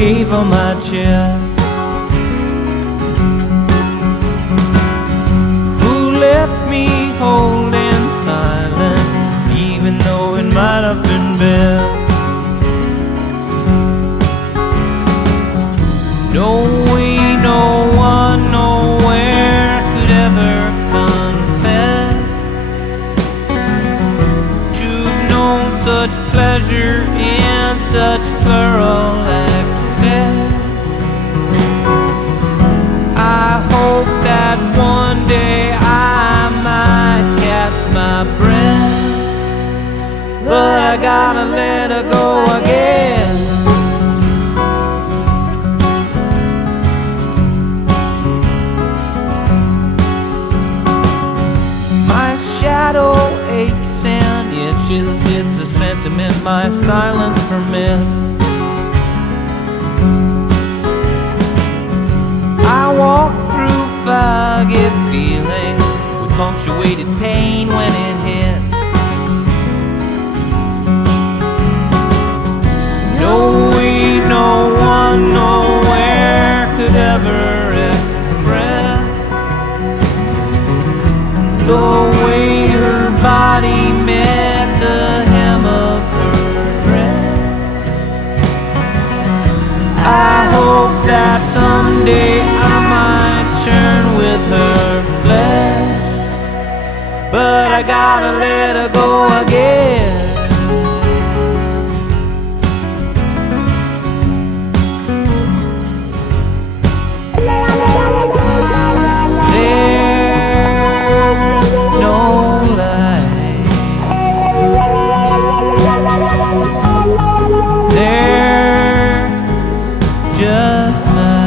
cave on my chest. Who left me holding silent, even though it might have been best? No way, no one, nowhere could ever confess to've known such pleasure in such plural excess. I hope that one day I might catch my breath, but I gotta let her go again. My shadow aches and itches, it's a sentiment my silence permits. I walk through foggy feelings with punctuated pain when it hits. No way, no one, nowhere could ever express the way her body met the hem of her dress. I hope that someday I might turn with her flesh, but I gotta let her go again. There's just no